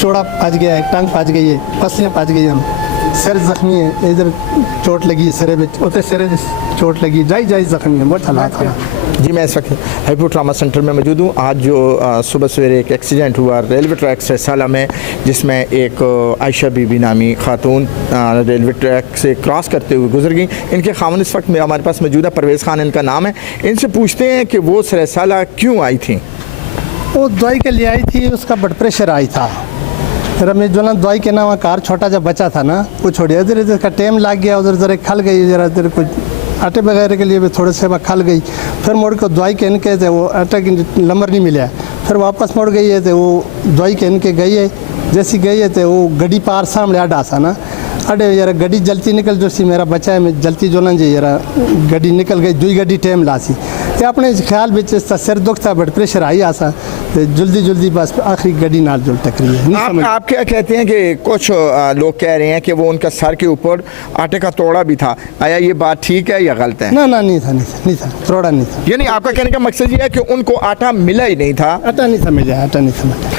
चौड़ा पच गया है, टांग पच गई है, पसलियाँ पच गई हैं, सिर जख्मी है, इधर चोट लगी सिरे में, उधर सिरे चोट लगी, जाई जख्मी है, बहुत हालात है। जी मैं इस वक्त हाइपो ट्रामा सेंटर में मौजूद हूँ। आज जो सुबह सवेरे एक एक्सीडेंट हुआ रेलवे ट्रैक से साला में, जिसमें एक आयशा बीबी नामी खातून रेलवे ट्रैक से क्रॉस करते हुए गुजर गई। इनके खामन इस वक्त हमारे पास मौजूद है, परवेज़ खान इनका नाम है। इनसे पूछते हैं कि वो सरेसाला क्यों आई थी। वो दवाई के लिए आई थी, उसका ब्लड प्रेशर आई था। रमेश जोला दवाई के नाम कार छोटा जब बच्चा था ना, वो छोड़िया इधर इधर का टाइम लग गया, उधर जरा खल गई, जरा इधर कुछ आटे वगैरह के लिए भी थोड़े से खल गई। फिर मुड़ को दवाई के इनके थे, वो आटे की नंबर नहीं मिला, फिर वापस मुड़ गई है, तो वो दवाई के इनके गई है। जैसी गई है तो वो गड्डी पार सामने अड्डा सा ना, अरे यार गड्डी जल्दी निकल जो सी, मेरा बच्चा है, मैं जल्दी जो जी यार गड्डी निकल गई, दुई गड्डी टाइम ला सी। ये अपने ख्याल बिच सिर दुख था, ब्लड प्रेशर आई आसा, जल्दी बस आखिरी गड्डी नाल जुल टकरी है। आप क्या कहते हैं कि कुछ लोग कह रहे हैं कि वो उनका सर के ऊपर आटे का तोड़ा भी था, आया ये बात ठीक है या गलत है? ना नहीं था, तोड़ा नहीं था। यानी आपका कहने का मकसद ये है कि उनको आटा मिला ही नहीं था? आटा नहीं था मिला,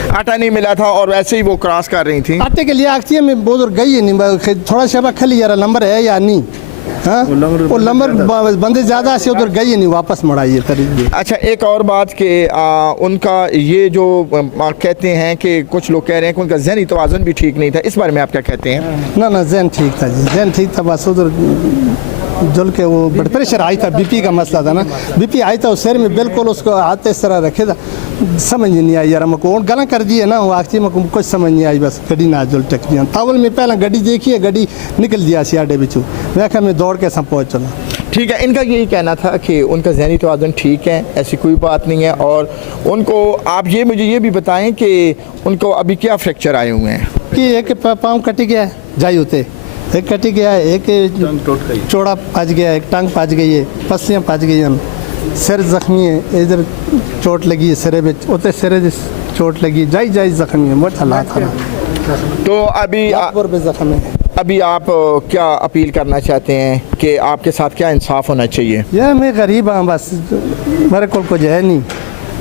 आटा नहीं मिला था और वैसे ही वो क्रॉस कर रही थी। आटे के लिए आखती है, मैं बहुत दूर गई है नहीं, थोड़ा शबा खली यार नंबर है या नहीं, हाँ वो नंबर बंदे ज़्यादा से उधर गई नहीं, वापस मुड़ाई है। अच्छा एक और बात कि उनका ये जो कहते हैं कि कुछ लोग कह रहे हैं कि उनका ज़हनी तवाज़ुन भी ठीक नहीं था, इस बारे में आप क्या कहते हैं? ना जहन ठीक था जी, जहन ठीक था, बस उधर जुल के वो ब्लड प्रेशर आई था, बीपी का मसला था ना, बीपी आई था, उस सिर में बिल्कुल उसको हाथ इस तरह रखे था, समझ नहीं आई यार, हमको गला कर दिए ना, वो आखिर में कुछ समझ नहीं आई, बस गड्डी ना जुल टक दिया। तावल में पहले गड्डी देखी है, गड्डी निकल दिया सियाडे बिचू, देखा मैं दौड़ के सब पहुँच चला। ठीक है, इनका यही कहना था कि उनका ज़हनी तवाज़ुन ठीक है, ऐसी कोई बात नहीं है। और उनको आप ये मुझे ये भी बताएं कि उनको अभी क्या फ्रैक्चर आए हुए हैं? कि एक पाँव कट गया है, जाई होते एक कटी गया है, एक चौड़ा पच गया है, एक टांग पच गई है, पसलियाँ पच गई हैं, सिर जख्मी है, इधर चोट लगी है सिरे में, उधर सिरे चोट लगी, जाई जख्मी है, बहुत हालात है। तो अभी आप क्या अपील करना चाहते हैं कि आपके साथ क्या इंसाफ होना चाहिए? यार मैं गरीब हाँ, बस मेरे को कुछ है नहीं,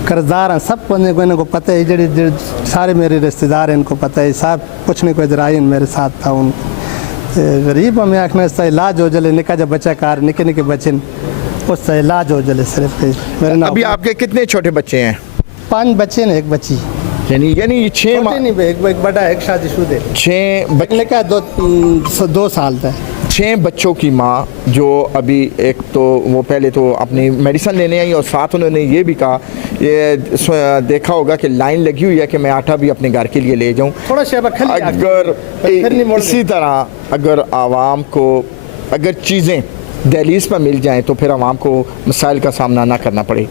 कर्जदार हैं, सब को पता है, जड़े सारे मेरे रिश्तेदार हैं, इनको पता है, सब कुछ नहीं कोई इधर मेरे साथ था, उन गरीब हमें आखना इसका इलाज हो जले, निका जब बच्चा कार निके बच्चे उसका इलाज हो जले सिर्फ मेरे नाम। अभी आपके कितने छोटे बच्चे हैं? 5 बच्चे ने, 1 बच्ची, यानी 6 नहीं, एक बड़ा एक शादीशुदा, 6 बच्चे का 2 साल था। 6 बच्चों की माँ जो अभी एक तो वो पहले तो अपनी मेडिसिन लेने आई और साथ उन्होंने ये भी कहा, ये देखा होगा कि लाइन लगी हुई है कि मैं आटा भी अपने घर के लिए ले जाऊँ। अगर इसी तरह अगर आवाम को अगर चीज़ें दहलीज पर मिल जाएं तो फिर आवाम को मसाइल का सामना ना करना पड़े।